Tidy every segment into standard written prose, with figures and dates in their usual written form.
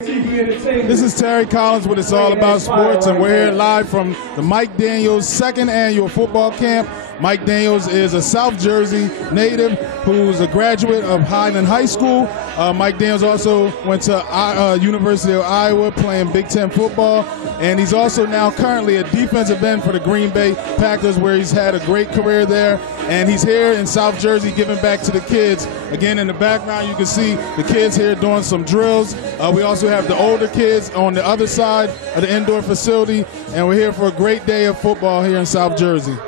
This is Terry Collins with It's All About Sports, and we're here live from the Mike Daniels second annual football camp. Mike Daniels is a South Jersey native who's a graduate of Highland High School. Mike Daniels also went to University of Iowa playing Big Ten football, and he's also now currently a defensive end for the Green Bay Packers, where he's had a great career there. And he's here in South Jersey giving back to the kids. Again, in the background, you can see the kids here doing some drills. We also have the older kids on the other side of the indoor facility, and we're here for a great day of football here in South Jersey.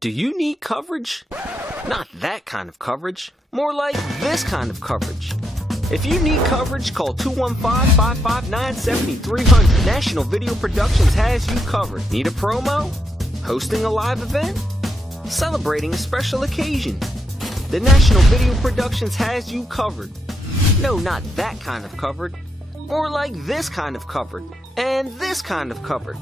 Do you need coverage? Not that kind of coverage. More like this kind of coverage. If you need coverage, call 215-559-7300. National Video Productions has you covered. Need a promo? Hosting a live event? Celebrating a special occasion? The National Video Productions has you covered. No, not that kind of covered. More like this kind of covered. And this kind of covered.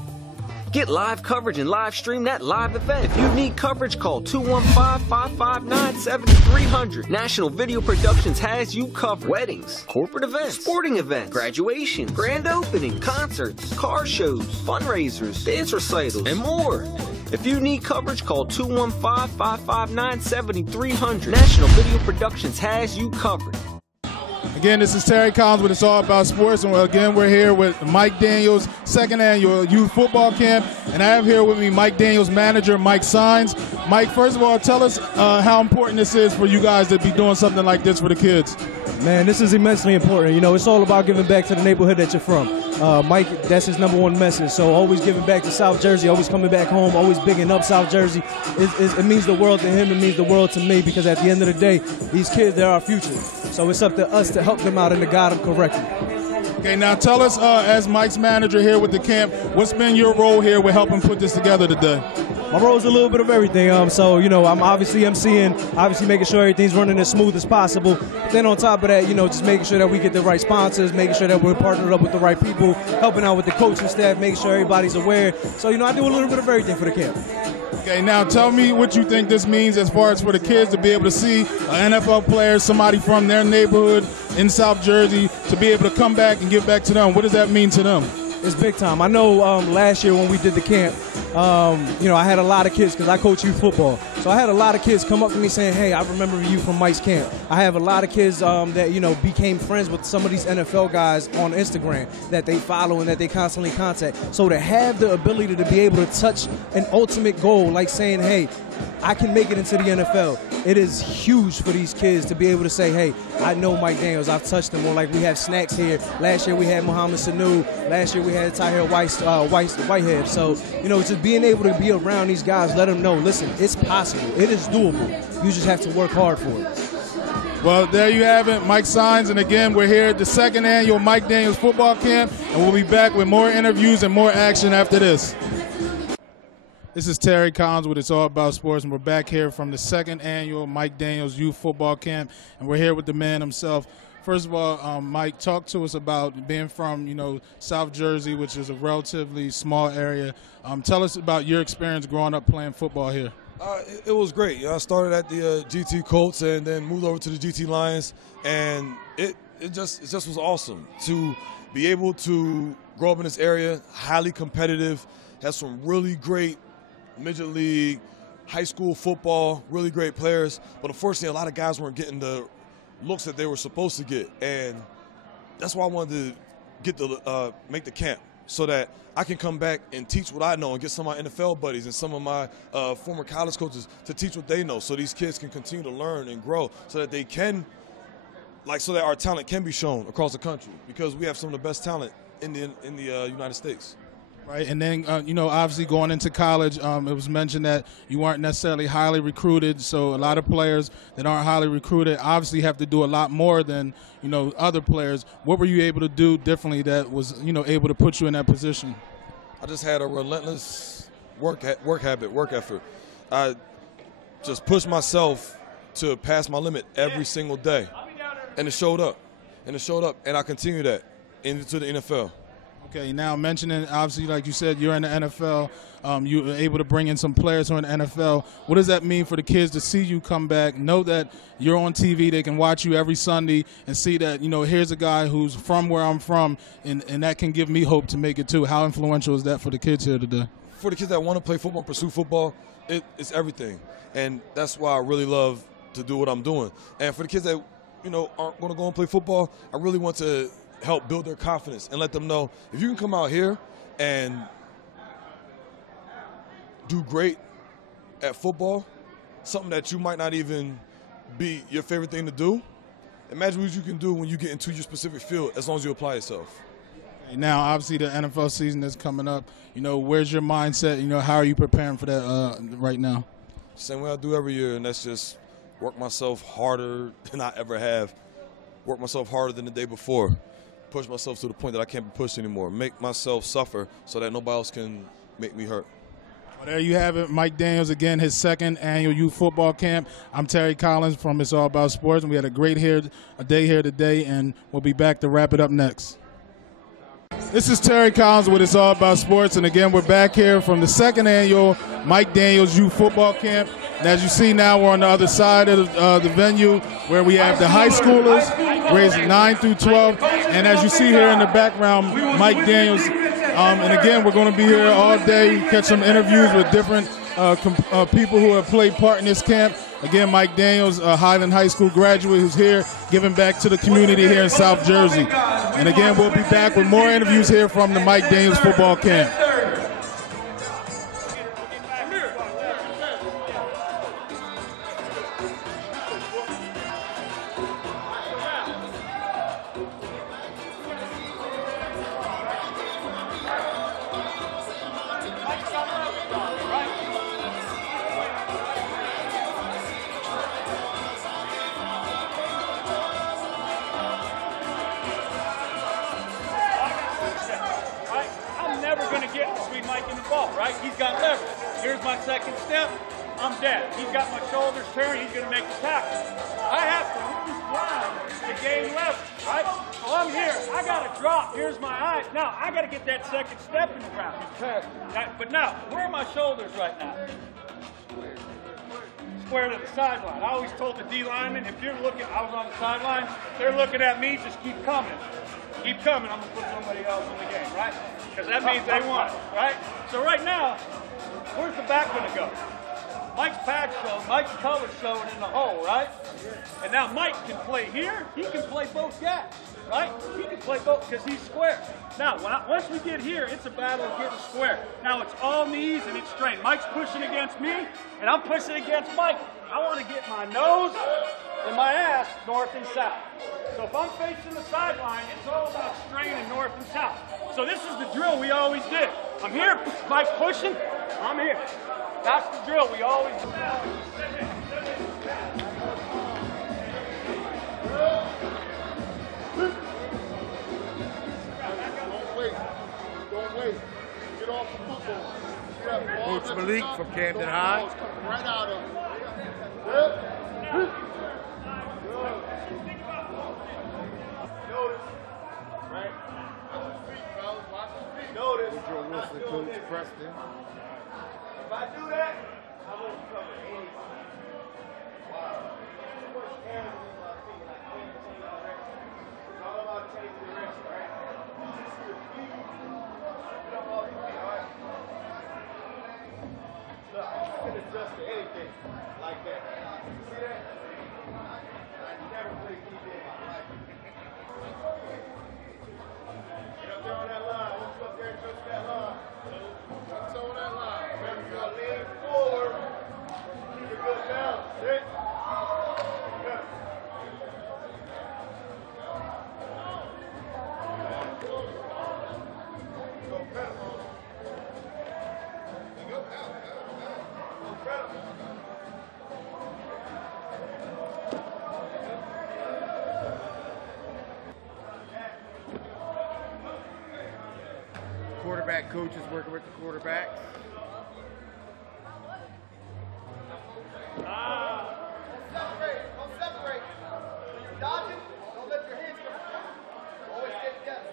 Get live coverage and live stream that live event. If you need coverage, call 215-559-7300. National Video Productions has you covered. Weddings, corporate events, sporting events, graduations, grand opening, concerts, car shows, fundraisers, dance recitals, and more. If you need coverage, call 215-559-7300. National Video Productions has you covered. Again, this is Terry Collins with It's All About Sports, and again, we're here with Mike Daniels' second annual youth football camp, and I have here with me Mike Daniels' manager, Mike Signs. Mike, first of all, tell us how important this is for you guys to be doing something like this for the kids. Man, this is immensely important. You know, it's all about giving back to the neighborhood that you're from. Mike, that's his #1 message. So always giving back to South Jersey, always coming back home, always bigging up South Jersey. It means the world to him. It means the world to me, because at the end of the day, these kids, they're our future. So it's up to us to help them out and to guide them correctly. Okay, now tell us, as Mike's manager here with the camp, what's been your role here with helping put this together today? My role is a little bit of everything. So, you know, I'm obviously emceeing, obviously making sure everything's running as smooth as possible. But then on top of that, you know, just making sure that we get the right sponsors, making sure that we're partnered up with the right people, helping out with the coaching staff, making sure everybody's aware. So, you know, I do a little bit of everything for the camp. Okay, now tell me what you think this means as far as for the kids to be able to see an NFL player, somebody from their neighborhood in South Jersey, to be able to come back and give back to them. What does that mean to them? It's big time. I know last year when we did the camp, you know, I had a lot of kids, because I coach youth football. So I had a lot of kids come up to me saying, hey, I remember you from Mike's camp. I have a lot of kids that, you know, became friends with some of these NFL guys on Instagram that they follow and that they constantly contact. So to have the ability to be able to touch an ultimate goal, like saying, hey, I can make it into the NFL. It is huge for these kids to be able to say, hey, I know Mike Daniels, I've touched him. Or like we have snacks here. Last year we had Mohamed Sanu. Last year we had Tahir Whitehead. So, you know, just being able to be around these guys, let them know, listen, it's possible. It is doable. You just have to work hard for it. Well, there you have it, Mike Signs. And again, we're here at the second annual Mike Daniels football camp, and we'll be back with more interviews and more action after this. This is Terry Collins with It's All About Sports, and we're back here from the second annual Mike Daniels Youth Football Camp, and we're here with the man himself. First of all, Mike, talk to us about being from, you know, South Jersey, which is a relatively small area. Tell us about your experience growing up playing football here. It was great. You know, I started at the GT Colts and then moved over to the GT Lions, and it just was awesome to be able to grow up in this area, highly competitive, has some really great midget league, high school football, really great players, but unfortunately a lot of guys weren't getting the looks that they were supposed to get, and that's why I wanted to get make the camp, so that I can come back and teach what I know and get some of my NFL buddies and some of my former college coaches to teach what they know, so these kids can continue to learn and grow, so that they can, so that our talent can be shown across the country, because we have some of the best talent in the United States. Right, and then, you know, obviously going into college, it was mentioned that you weren't necessarily highly recruited, so a lot of players that aren't highly recruited obviously have to do a lot more than, you know, other players. What were you able to do differently that was, you know, able to put you in that position? I just had a relentless work effort. I just pushed myself to pass my limit every single day, and it showed up. And I continue that into the NFL. Okay, now mentioning, obviously, like you said, you're in the NFL. You were able to bring in some players who are in the NFL. What does that mean for the kids to see you come back, know that you're on TV, they can watch you every Sunday and see that, you know, here's a guy who's from where I'm from, and that can give me hope to make it too. How influential is that for the kids here today? For the kids that want to play football, pursue football, it's everything. And that's why I really love to do what I'm doing. And for the kids that, you know, aren't going to go and play football, I really want to help build their confidence and let them know if you can come out here and do great at football, something that you might not even be your favorite thing to do, imagine what you can do when you get into your specific field as long as you apply yourself. Now, obviously, the NFL season is coming up. You know, where's your mindset? You know, how are you preparing for that right now? Same way I do every year, and that's just work myself harder than I ever have. Work myself harder than the day before. Push myself to the point that I can't be pushed anymore. Make myself suffer so that nobody else can make me hurt. Well, there you have it. Mike Daniels, again, his second annual youth football camp. I'm Terry Collins from It's All About Sports, and we had a great day here today, and we'll be back to wrap it up next. This is Terry Collins with It's All About Sports, and again, we're back here from the second annual Mike Daniels Youth Football Camp. And as you see now, we're on the other side of the venue where we have the high schoolers, grades 9 through 12. And as you see here in the background, Mike Daniels. And again, we're going to be here all day, catch some interviews with different people who have played part in this camp. Again, Mike Daniels, a Highland High School graduate who's here giving back to the community here in South Jersey. And again, we'll be back with more interviews here from the Mike Daniels Football Camp. Right? He's got leverage. Here's my second step. I'm dead. He's got my shoulders turned. He's going to make the tackle. I have to move ground to gain leverage, right? So I'm here. I got to drop. Here's my eyes. Now, I got to get that second step in the ground. But now, where are my shoulders right now? Square to the sideline. I always told the D lineman, if you're looking, I was on the sideline, they're looking at me, just keep coming. Keep coming, I'm going to put somebody else in the game, right? Because that means they won, right? So right now, where's the back going to go? Mike's pad showed, Mike's color showing in the hole, right? And now Mike can play here, he can play both gaps, right? He can play both because he's square. Now, once we get here, it's a battle of getting square. Now it's all knees and it's straight. Mike's pushing against me, and I'm pushing against Mike. I want to get my nose and my ass north and south. So if I'm facing the sideline, it's all about straining north and south. So this is the drill we always did. I'm here, Mike's pushing, I'm here. That's the drill we always do. Don't wait. Get off the football. Coach Malik from Camden High. Right out of it. Woodrow Wilson, Coach Preston. If I do that, I won't cover anything. Push everything in my feet, and I can't change direction. It's all about changing direction, right? Your feet, get up off your feet, all right? Look, I can adjust to anything like that. You see that? I never played TV in my life. Get up there on that line. Once you up there and touch that line. Touch on that line. Remember, you're going to lean forward. Keep a good balance. Sit. Good. Go pedal. Go pedal. Quarterback coaches working with the quarterbacks. Don't separate. When you're dodging, don't let your hands come. Always stay together.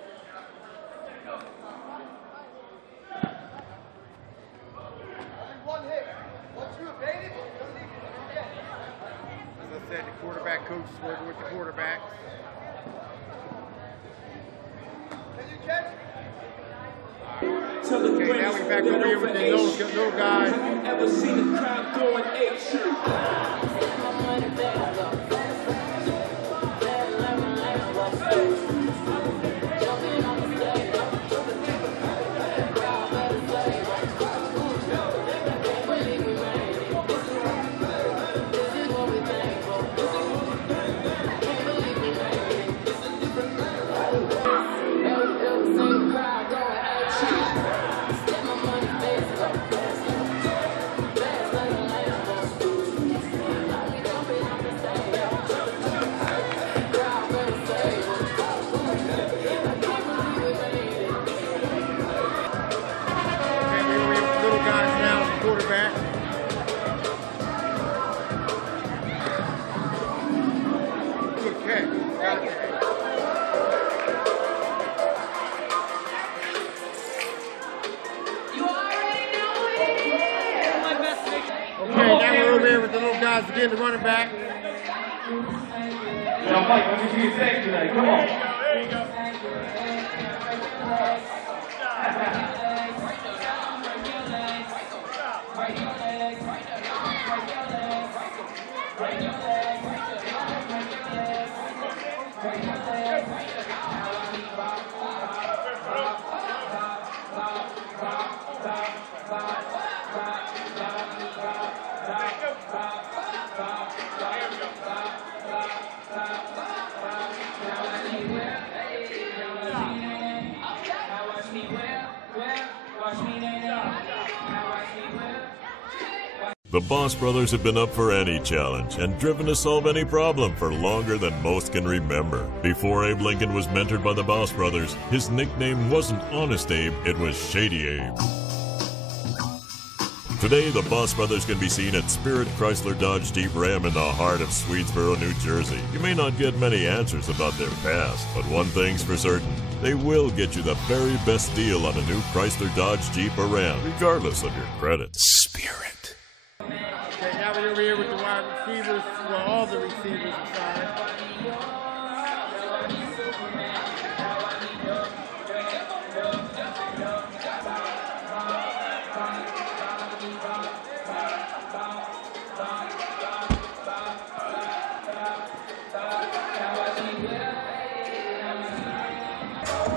said, the quarterback coach is working with the quarterbacks. Okay, now we're back over here with the little guys. Ever seen the crowd going ape shit? Again, the running back. Now, Mike, let me see your thing tonight. Come on. There you go. The Boss Brothers have been up for any challenge and driven to solve any problem for longer than most can remember. Before Abe Lincoln was mentored by the Boss Brothers, his nickname wasn't Honest Abe, it was Shady Abe. Today, the Boss Brothers can be seen at Spirit Chrysler Dodge Jeep Ram in the heart of Swedesboro, New Jersey. You may not get many answers about their past, but one thing's for certain. They will get you the very best deal on a new Chrysler Dodge Jeep or Ram, regardless of your credit. Spirit. Okay, now we're over here with the wide receivers, well, all the receivers inside.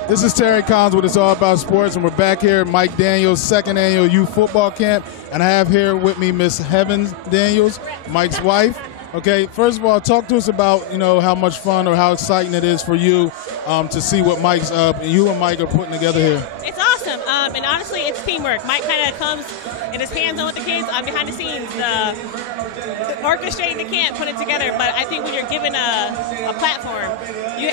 This is Terry Collins with It's All About Sports, and we're back here at Mike Daniels' second annual youth football camp. And I have here with me Miss Heaven Daniels, Mike's wife. Okay, first of all, talk to us about, how much fun or how exciting it is for you to see what you and Mike are putting together here. It's awesome, and honestly, it's teamwork. Mike kind of comes and is hands-on with the kids. I'm behind the scenes, orchestrating the camp, putting it together. But I think when you're given a platform,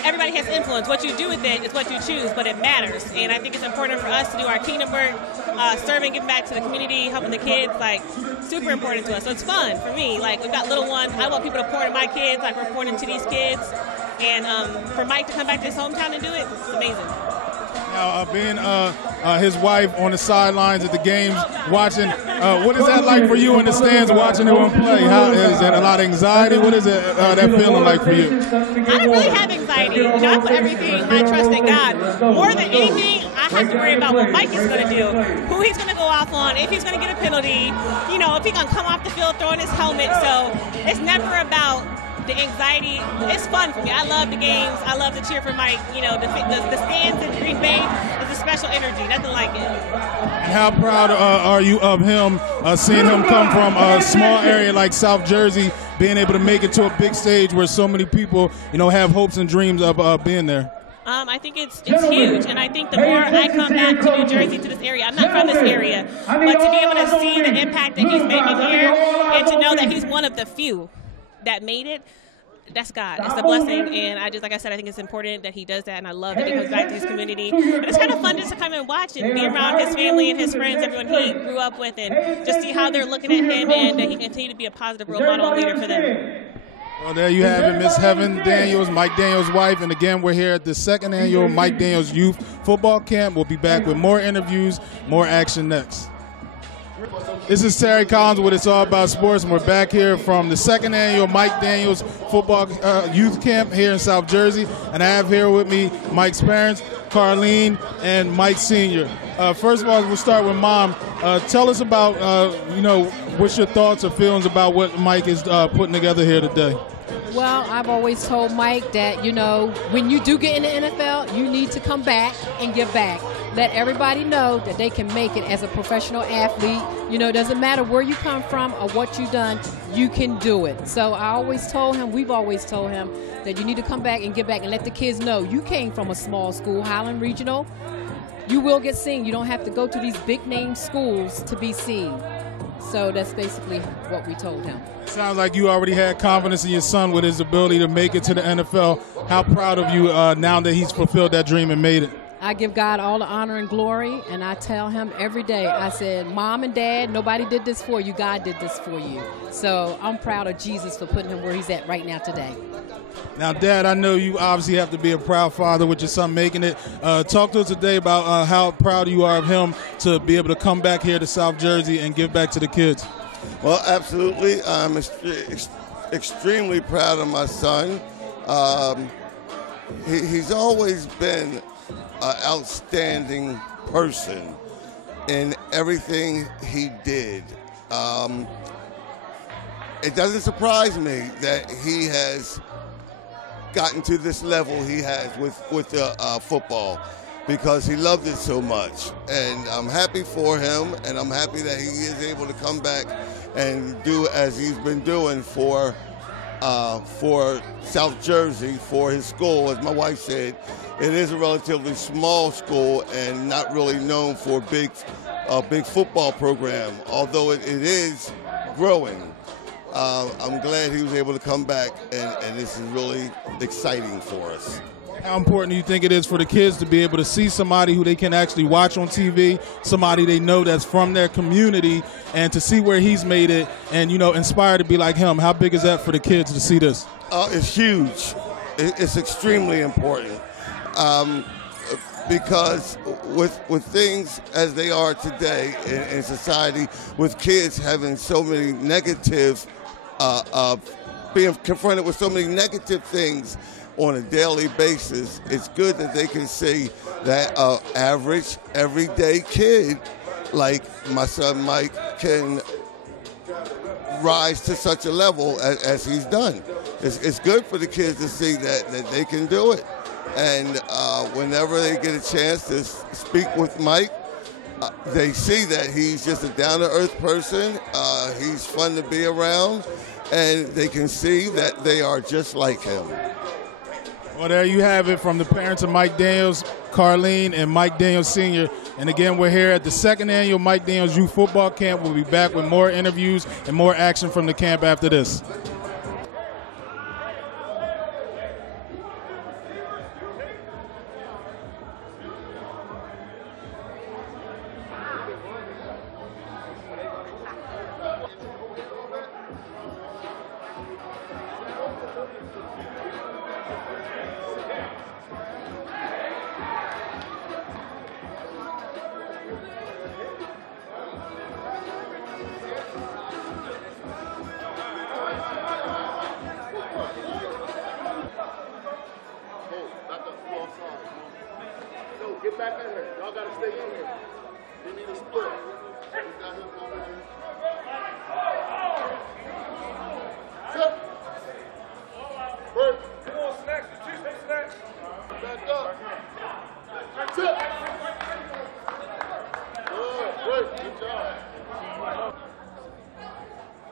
everybody has influence. What you do with it is what you choose, but it matters. And I think it's important for us to do our kingdom work, serving, giving back to the community, helping the kids, super important to us. So it's fun for me. We've got little ones. I want people to pour into my kids, we're pouring into these kids. And for Mike to come back to his hometown and do it, it's amazing. Now, being his wife on the sidelines at the games, watching, what is that like for you in the stands watching him play? How is that a lot of anxiety? What is that feeling like for you? I don't really have anxiety. I put everything, my trust in God. More than anything, I have to worry about what Mike is going to do, who he's going to go off on, if he's going to get a penalty, if he's going to come off the field throwing his helmet. So it's never about the anxiety. It's fun for me. I love the games. I love to cheer for Mike. The stands in Green Bay is a special energy. Nothing like it. And how proud are you of him, seeing him come from a small area like South Jersey, being able to make it to a big stage where so many people, have hopes and dreams of being there? I think it's huge, and I think the more I come back to New Jersey, to this area, I'm not from this area, but to be able to see the impact that he's making here and to know that he's one of the few that made it, that's God. It's a blessing, and like I said, I think it's important that he does that, and I love that he comes back to his community. And it's kind of fun just to come and watch and be around his family and his friends, everyone he grew up with, and just see how they're looking at him and that he continue to be a positive role model and leader for them. Well, there you have it, Miss Heaven Daniels, Mike Daniels' wife. And again, we're here at the second annual Mike Daniels Youth Football Camp. We'll be back with more interviews, more action next. This is Terry Collins with It's All About Sports, and we're back here from the second annual Mike Daniels Football Youth Camp here in South Jersey. And I have here with me Mike's parents, Carlene and Mike Sr. First of all, we'll start with Mom. Tell us about, what's your thoughts or feelings about what Mike is putting together here today? Well, I've always told Mike that, when you do get in the NFL, you need to come back and give back. Let everybody know that they can make it as a professional athlete. It doesn't matter where you come from or what you've done, you can do it. So I always told him, we've always told him that you need to come back and give back and let the kids know you came from a small school, Highland Regional. You will get seen. You don't have to go to these big name schools to be seen. So that's basically what we told him. Sounds like you already had confidence in your son with his ability to make it to the NFL. How proud of you now that he's fulfilled that dream and made it? I give God all the honor and glory, and I tell him every day, I said, Mom and Dad, nobody did this for you. God did this for you. So I'm proud of Jesus for putting him where he's at right now today. Now, Dad, I know you obviously have to be a proud father with your son making it. Talk to us today about how proud you are of him to be able to come back here to South Jersey and give back to the kids. Well, absolutely. I'm extremely proud of my son. He's always been an outstanding person in everything he did. It doesn't surprise me that he has gotten to this level he has with football, because he loved it so much. And I'm happy for him, and I'm happy that he is able to come back and do as he's been doing for South Jersey, for his school. As my wife said, it is a relatively small school and not really known for a big football program, although it is growing. I'm glad he was able to come back, and this is really exciting for us. How important do you think it is for the kids to be able to see somebody who they can actually watch on TV, somebody they know that's from their community, and to see where he's made it and, inspired to be like him? How big is that for the kids to see this? It's huge. It's extremely important. Because with things as they are today in society, with kids having so many negative, being confronted with so many negative things on a daily basis, it's good that they can see that average, everyday kid like my son Mike can rise to such a level as he's done. It's good for the kids to see that they can do it. And whenever they get a chance to speak with Mike, they see that he's just a down-to-earth person. He's fun to be around, and they can see that they are just like him. Well, there you have it from the parents of Mike Daniels, Carlene and Mike Daniels Sr. And again, we're here at the second annual Mike Daniels Youth Football Camp. We'll be back with more interviews and more action from the camp after this. Get back in here. Y'all gotta stay in here. We need a split. We got him over here. Sit. Break. Come on, snacks. Two snacks. Back up. Sit. Good. Great. Good job.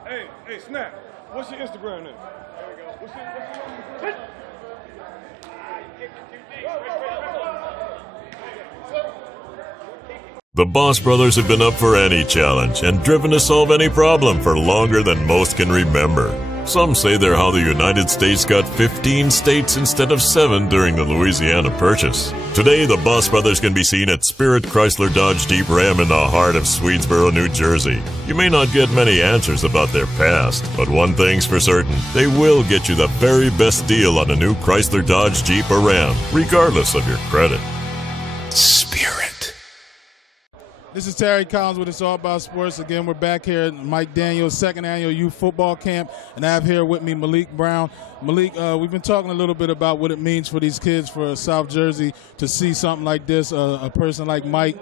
Hey, Snap. What's your Instagram name? There we go. What's your name? The Boss Brothers have been up for any challenge and driven to solve any problem for longer than most can remember. Some say they're how the United States got 15 states instead of 7 during the Louisiana Purchase. Today, the Boss Brothers can be seen at Spirit Chrysler Dodge Jeep Ram in the heart of Swedesboro, New Jersey. You may not get many answers about their past, but one thing's for certain, they will get you the very best deal on a new Chrysler Dodge Jeep or Ram, regardless of your credit. Spirit. This is Terry Collins with It's All About Sports. Again, we're back here at Mike Daniels' second annual youth football camp, and I have here with me Malik Brown. Malik, we've been talking a little bit about what it means for these kids for South Jersey to see something like this, a person like Mike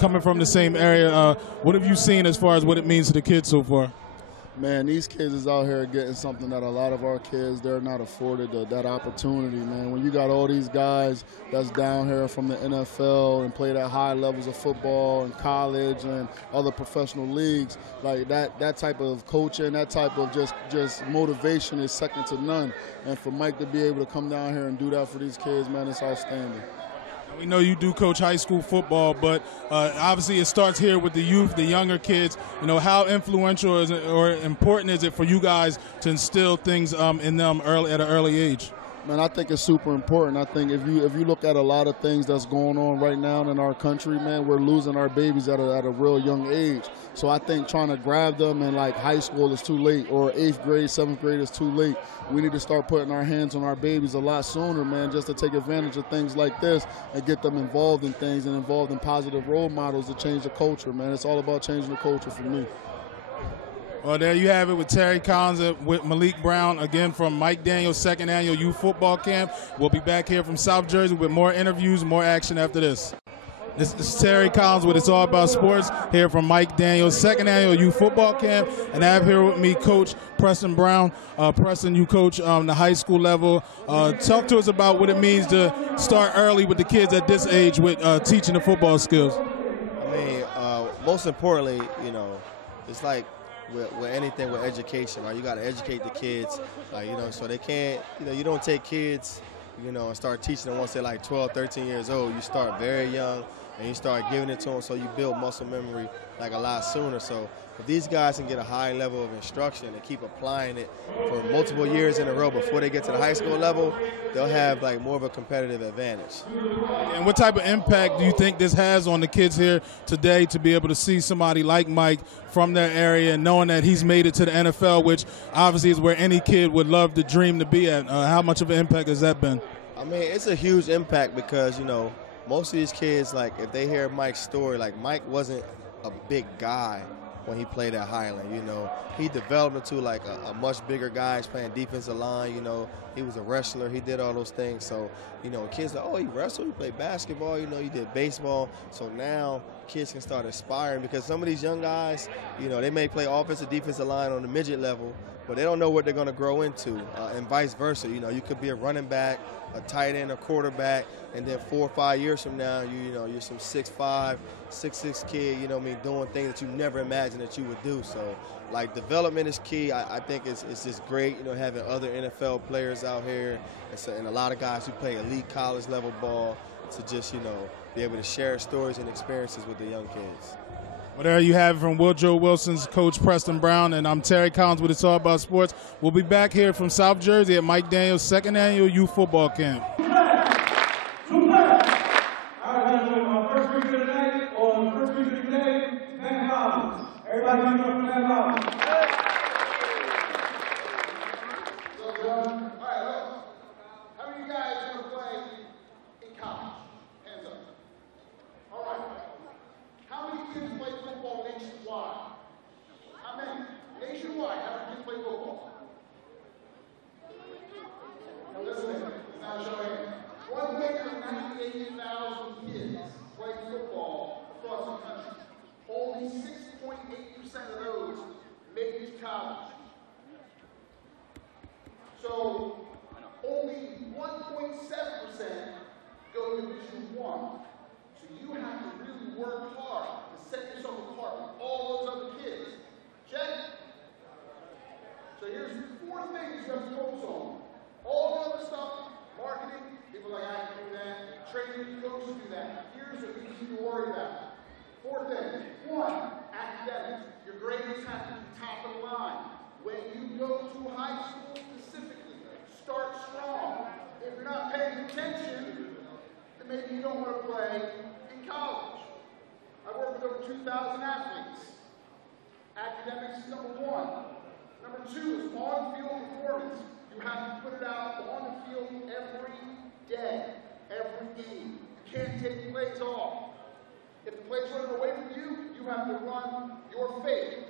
coming from the same area. What have you seen as far as what it means to the kids so far? Man, these kids is out here getting something that a lot of our kids, they're not afforded that opportunity, man. When you got all these guys that's down here from the NFL and played at high levels of football and college and other professional leagues, like that type of coaching, that type of just motivation is second to none. And for Mike to be able to come down here and do that for these kids, man, it's outstanding. We know you do coach high school football, but obviously it starts here with the youth, the younger kids. You know, how influential is it or important is it for you guys to instill things in them at an early age? Man, I think it's super important. I think if you look at a lot of things that's going on right now in our country, man, we're losing our babies at a real young age. So I think trying to grab them in like high school is too late, or 8th grade, 7th grade is too late. We need to start putting our hands on our babies a lot sooner, man, just to take advantage of things like this and get them involved in things and involved in positive role models to change the culture, man. It's all about changing the culture for me. Well, there you have it with Terry Collins, with Malik Brown, again from Mike Daniels' second annual youth football camp. We'll be back here from South Jersey with more interviews, more action after this. This is Terry Collins with It's All About Sports here from Mike Daniels' second annual youth football camp. And I have here with me Coach Preston Brown. Preston, you coach the high school level. Talk to us about what it means to start early with the kids at this age with teaching the football skills. I mean, most importantly, you know, it's like with anything with education, right? You got to educate the kids, you know, so they can't, you know, you don't take kids, you know, and start teaching them once they're like 12, 13 years old. You start very young and you start giving it to them, so you build muscle memory like a lot sooner. So if these guys can get a high level of instruction and keep applying it for multiple years in a row before they get to the high school level, they'll have like more of a competitive advantage. And what type of impact do you think this has on the kids here today to be able to see somebody like Mike from their area and knowing that he's made it to the NFL, which obviously is where any kid would love to dream to be at? How much of an impact has that been? I mean, it's a huge impact because, you know, most of these kids, like, if they hear Mike's story, like, Mike wasn't a big guy when he played at Highland, you know. He developed into, like, a much bigger guy. He's playing defensive line, you know. He was a wrestler. He did all those things. So, you know, kids are like, oh, he wrestled, he played basketball, you know, he did baseball. So now kids can start aspiring because some of these young guys, you know, they may play offensive, defensive line on the midget level, but they don't know what they're going to grow into, and vice versa. You know, you could be a running back, a tight end, a quarterback, and then 4 or 5 years from now, you know, you're some 6'5", 6'6" kid, you know what I mean, doing things that you never imagined that you would do. So, like, development is key. I think it's just great, you know, having other NFL players out here and a lot of guys who play elite college level ball to just, you know, be able to share stories and experiences with the young kids. Well, there you have it from Woodrow Wilson's Coach Preston Brown, and I'm Terry Collins with It's All About Sports. We'll be back here from South Jersey at Mike Daniels' second annual youth football camp. So only 1.7% go to Division I. So you have to really work hard to set yourself apart with all those other kids. Check? So here's 4 things you have to focus on. All the other stuff, marketing, people are like, I can do that. Training, coaches do that. Here's what you need to worry about. 4 things. 1, academics. Your grades have to be top of the line. When you go to high school specifically, start strong. If you're not paying attention, then maybe you don't want to play in college. I work with over 2,000 athletes. Academics is number 1. Number 2 is on-field performance. You have to put it out on the field every day, every game. You can't take plays off. If the play's running away from you, you have to run your fade.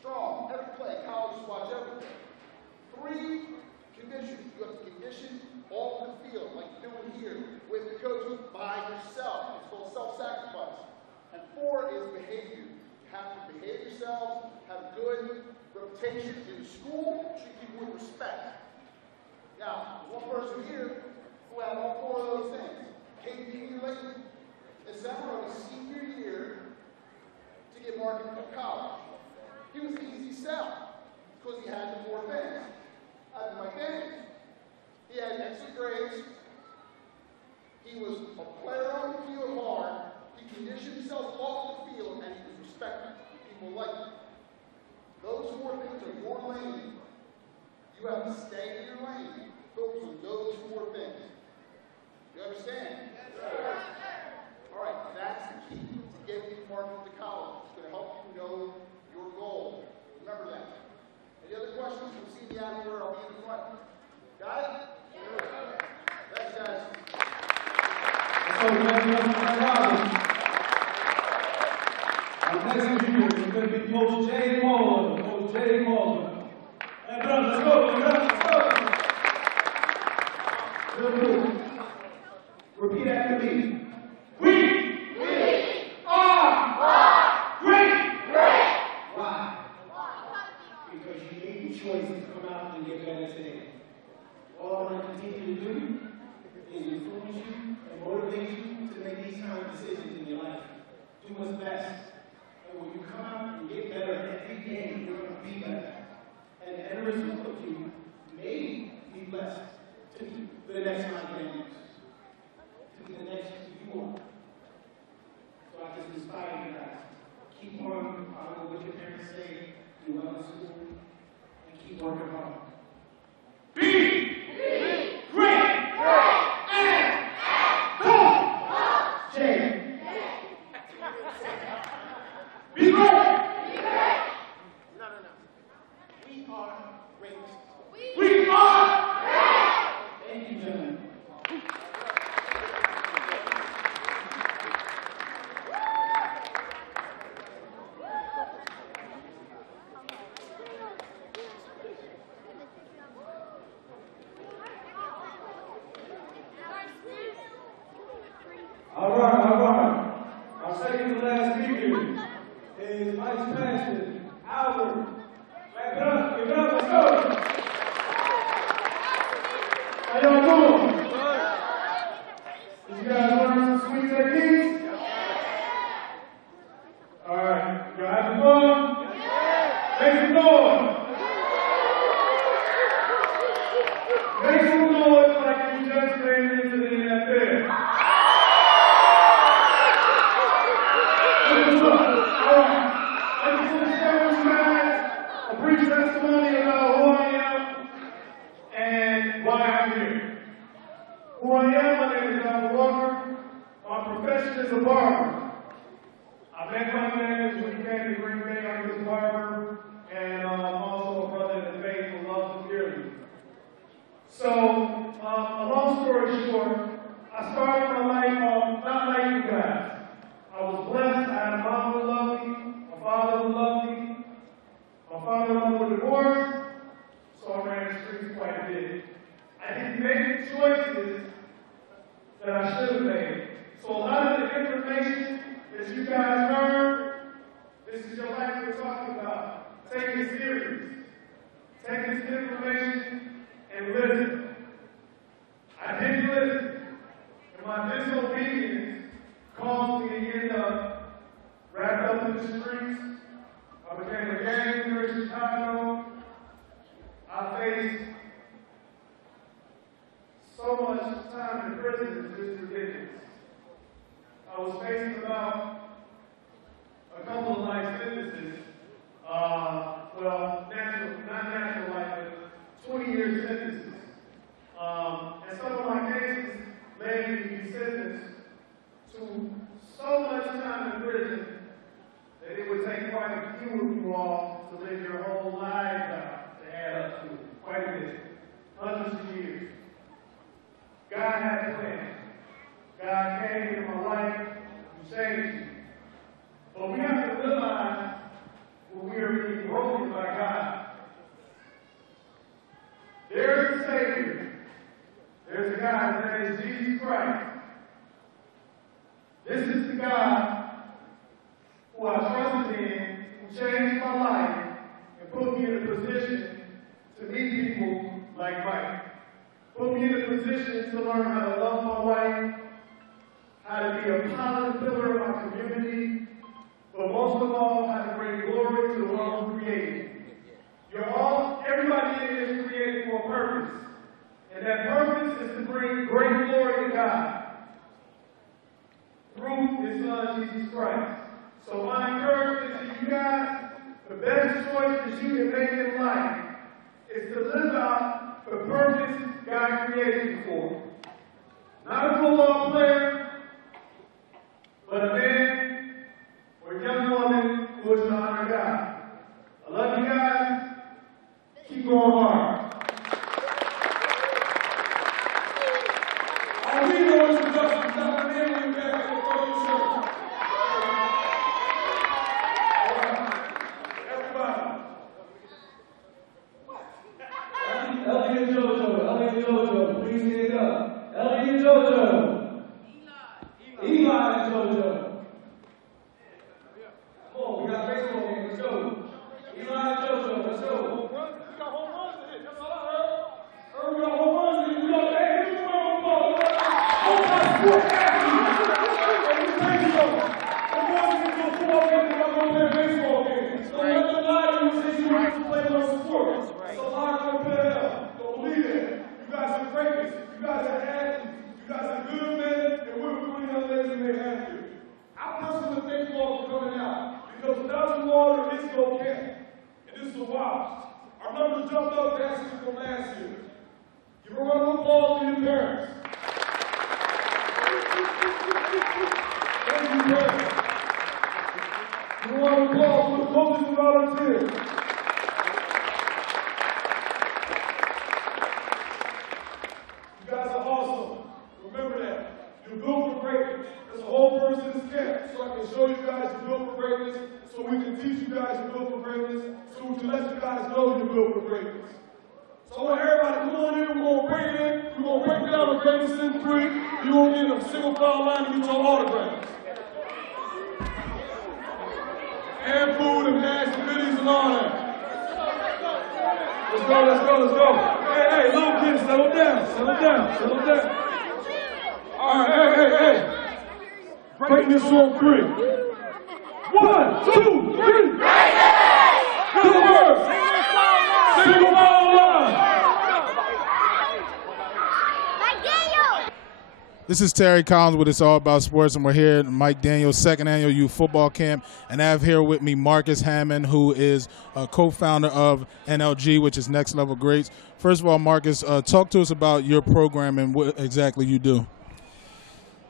Strong, every play, college squads, everything. 3 conditions. You have to condition all the field, like you're doing here, with the coach by yourself. It's called self-sacrifice. And 4 is behavior. You have to behave yourselves, have good reputation in school, treat people with respect. Now, one person here who had all 4 of those things came to me late December of his senior year to get marketed to college. He was an easy sell because he had the 4 things. I did my things. He had excellent grades. He was a player on the field hard. He conditioned himself off the field, and he was respected. People liked him. Those 4 things are your lane. You have to stay in your lane. Focus on those 4 things. You understand? Yes, sir. All right, that's the key to getting you marketed to college. It's going to help you know your goal. Remember that. Any other questions? You'll see me out here. I'll be in the front. Got it? Yeah. Thanks, guys. Our next speaker is going to be Coach Jay Moller. Coach Jay Moller. Hey, brother, let's go. Let's go. Real quick. Repeat after me. We are great. Why? Because you made the choice to come out and get better today. All I want to continue to do is influence you and motivate you to make these kind of decisions in your life. Do what's best. And when you come out and get better every day, you're going to be better. And the end result of you may be blessed to be the next Mike Daniels. To be the next you are. So I just inspire you guys. Keep on following what your parents say, do well in school, and keep working hard. Be great! And Coach Jay. Be great! No. We are great. We are great! Thank you, gentlemen. All right. Our second to last speaker is Vice Pastor Albert. Wrap it up, let's go. How y'all doing? Did you guys learn some sweet techniques? All right, y'all having fun? Make some noise. Make some noise like you just made it into the NFL. A brief testimony about who I am and why I'm here. Who I am, my name is Albert Walker. My profession is a barber. I met my man when he came to Green Bay. I'm his barber, and I'm also a brother in the faith who loves him dearly. So, a long story short, I started my life off not like you guys. I was blessed. I had a mom who loved me, a father who loved me. My father and mother were divorced, so I ran the streets quite a bit. I didn't make the choices that I should have made. So a lot of the information that you guys heard, this is your life we're talking about. Take it serious. Take this information and listen. I didn't listen. And my disobedience caused me to end up wrapped up in the streets. I became a gang member in Chicago. I faced so much time in prison, it's just ridiculous. I was facing about a couple of life sentences. Not natural life, but 20-year sentences. Christ. This is the God who I trusted in, who changed my life and put me in a position to meet people like Mike. Put me in a position to learn how to love my wife, how to be a positive pillar of my community, but most of all, how to bring glory to the one who created. Everybody in here is created for a purpose, and that purpose is to bring great glory to God through His Son, Jesus Christ. So my encouragement to you guys, the best choice that you can make in life is to live out the purpose God created you for. Not a football player, but a man or a young woman who is to honor God. I love you guys. Keep going hard. Our hero is Dr. Daniel back at the photo show. Everybody. Ellie and JoJo, please stand up. Ellie and JoJo. Eli and JoJo. Come on, we got a baseball game, let's go. Eli and JoJo, let's go. Our numbers jumped up drastically from last year. Give a round of applause to your parents. Thank you, parents. Give a round of applause for the coaches and volunteers. You guys are awesome. Remember that. You're built for greatness. There's a whole person in this camp, so I can show you guys you're built for greatness, so we can teach you guys you're built for greatness, so we can let you guys know you're built for greatness. So I want everybody, come on in, we're going to break it in, we're going to break down the greatness in 3, you're going to get a single file line to get your autographs. And food and bags and goodies and all that. Let's go, let's go, let's go. Hey, little kids, settle down, settle down, settle down. All right, hey. Breaking this on 3. 1, 2, 3. Good work. Single file line. This is Terry Collins with It's All About Sports, and we're here at Mike Daniels' second annual youth football camp. And I have here with me Marcus Hammond, who is a co-founder of NLG, which is Next Level Greats. First of all, Marcus, talk to us about your program and what exactly you do.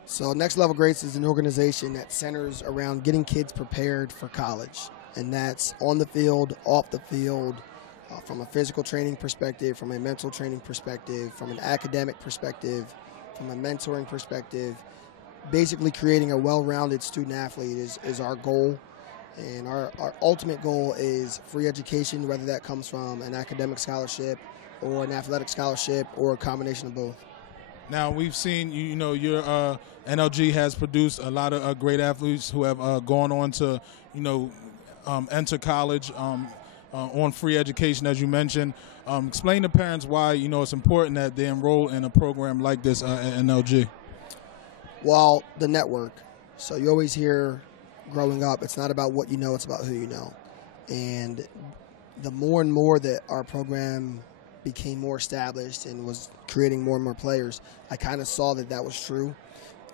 So Next Level Greats is an organization that centers around getting kids prepared for college. And that's on the field, off the field, from a physical training perspective, from a mental training perspective, from an academic perspective, from a mentoring perspective. Basically creating a well-rounded student athlete is our goal. And our ultimate goal is free education, whether that comes from an academic scholarship or an athletic scholarship or a combination of both. Now, we've seen, your NLG has produced a lot of great athletes who have gone on to, enter college on free education, as you mentioned. Explain to parents why, it's important that they enroll in a program like this at NLG. Well, the network. So you always hear growing up, it's not about what you know, it's about who you know. And the more and more that our program became more established and was creating more and more players, I kind of saw that was true.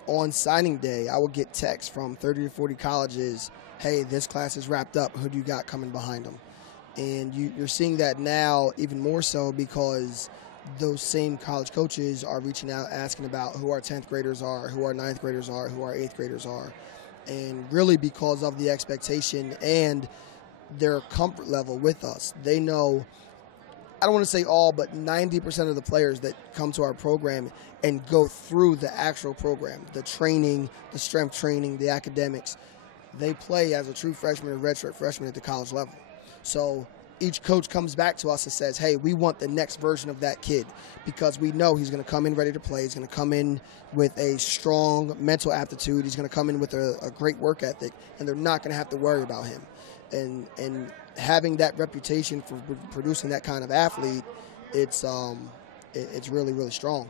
On signing day, I would get texts from 30 to 40 colleges, hey, this class is wrapped up, who do you got coming behind them? And you're seeing that now even more so because those same college coaches are reaching out asking about who our 10th graders are, who our 9th graders are, who our 8th graders are. And really because of the expectation and their comfort level with us. They know, I don't want to say all, but 90% of the players that come to our program and go through the actual program, the training, the strength training, the academics, they play as a true freshman or redshirt freshman at the college level. So each coach comes back to us and says, hey, we want the next version of that kid, because we know he's going to come in ready to play. He's going to come in with a strong mental aptitude. He's going to come in with a great work ethic, and they're not going to have to worry about him. And having that reputation for producing that kind of athlete, it's really, really strong.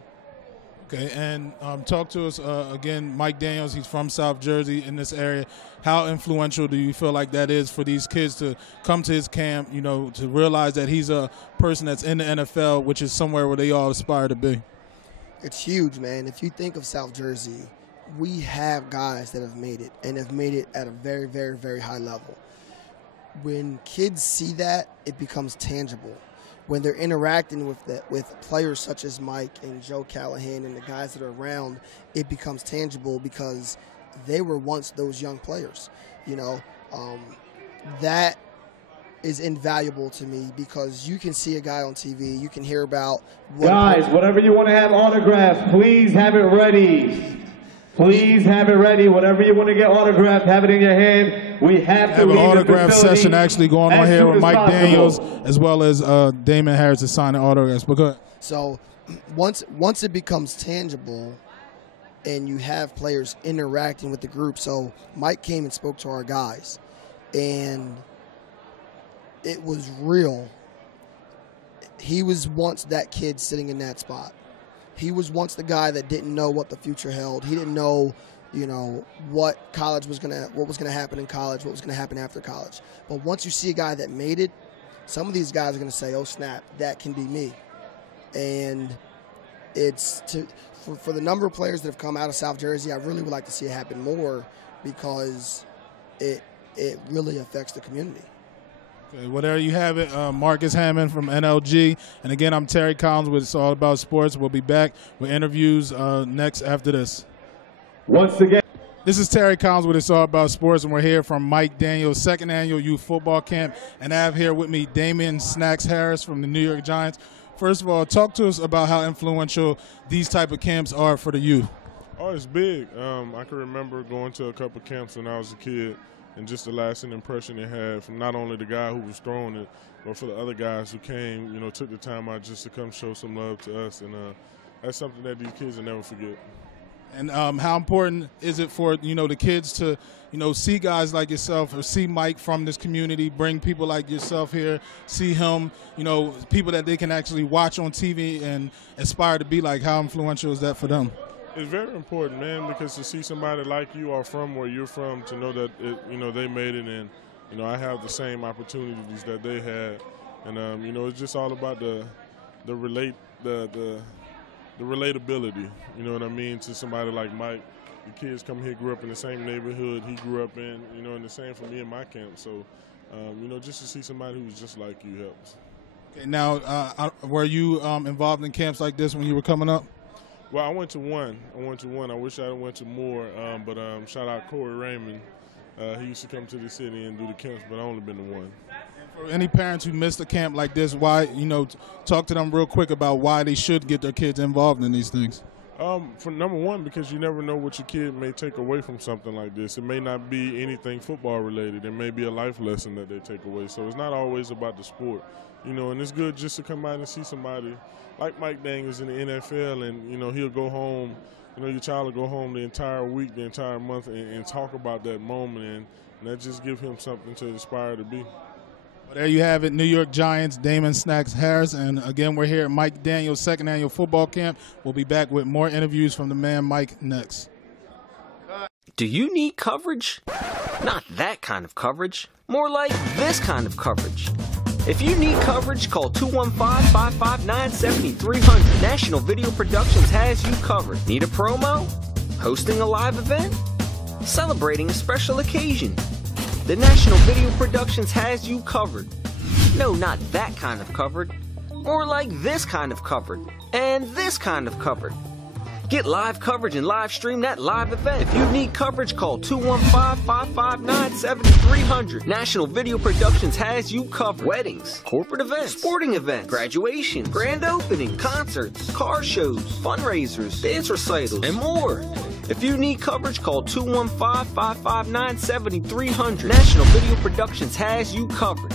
Okay, and talk to us again, Mike Daniels. He's from South Jersey, in this area. How influential do you feel like that is for these kids to come to his camp, you know, to realize that he's a person that's in the NFL, which is somewhere where they all aspire to be? It's huge, man. If you think of South Jersey, we have guys that have made it, and have made it at a very, very, very high level. When kids see that, it becomes tangible. When they're interacting with players such as Mike and Joe Callahan and the guys that are around, it becomes tangible because they were once those young players. You know, that is invaluable to me, because you can see a guy on TV, you can hear about guys, whatever you want to have autographed, please have it ready. Please have it ready. Whatever you want to get autographed, have it in your hand. We have to an autograph session actually going on here with Mike Daniels, as well as Damon Harris is signing autographs. But go ahead. So once it becomes tangible and you have players interacting with the group, so Mike came and spoke to our guys, and it was real. He was once that kid sitting in that spot. He was once the guy that didn't know what the future held. He didn't know, you know, what was gonna happen in college, what was gonna happen after college. But once you see a guy that made it, some of these guys are gonna say, "Oh snap, that can be me." And it's for the number of players that have come out of South Jersey, I really would like to see it happen more, because it really affects the community. Okay, well, there you have it. Marcus Hammond from NLG. And again, I'm Terry Collins with It's All About Sports. We'll be back with interviews next after this. Once again, this is Terry Collins with It's All About Sports, and we're here from Mike Daniels' second annual youth football camp. And I have here with me Damon Snacks Harris from the New York Giants. First of all, talk to us about how influential these type of camps are for the youth. Oh, it's big. I can remember going to a couple camps when I was a kid, and just the lasting impression it had from not only the guy who was throwing it, but for the other guys who came, you know, took the time out just to come show some love to us. And that's something that these kids will never forget. And how important is it for, you know, the kids to, you know, see guys like yourself, or see Mike from this community, bring people like yourself here, see him, you know, people that they can actually watch on TV and aspire to be like? How influential is that for them? It's very important, man, because to see somebody like you or from where you're from, to know that you know, they made it, and you know, I have the same opportunities that they had, and you know, it's just all about the relatability. You know what I mean, to somebody like Mike. The kids come here, grew up in the same neighborhood he grew up in, you know, and the same for me in my camp. So, you know, just to see somebody who's just like you helps. Okay, now, were you involved in camps like this when you were coming up? Well, I went to one. I wish I went to more, but shout out Corey Raymond. He used to come to the city and do the camps, but I only been to one. For any parents who missed a camp like this, why, you know, talk to them real quick about why they should get their kids involved in these things. For number one, because you never know what your kid may take away from something like this. It may not be anything football related. It may be a life lesson that they take away. So it's not always about the sport, you know, and it's good just to come out and see somebody like Mike Daniels in the NFL, and, you know, he'll go home, you know, your child will go home the entire week, the entire month, and talk about that moment, and that just give him something to aspire to be. Well, there you have it, New York Giants, Damon Snacks Harris. And again, we're here at Mike Daniels' second annual football camp. We'll be back with more interviews from the man Mike next. Do you need coverage? Not that kind of coverage. More like this kind of coverage. If you need coverage, call 215-559-7300. National Video Productions has you covered. Need a promo? Hosting a live event? Celebrating a special occasion? The National Video Productions has you covered. No, not that kind of covered. More like this kind of covered. And this kind of covered. Get live coverage and live stream that live event. If you need coverage, call 215-559-7300. National Video Productions has you covered. Weddings, corporate events, sporting events, graduations, grand opening, concerts, car shows, fundraisers, dance recitals, and more. If you need coverage, call 215-559-7300. National Video Productions has you covered.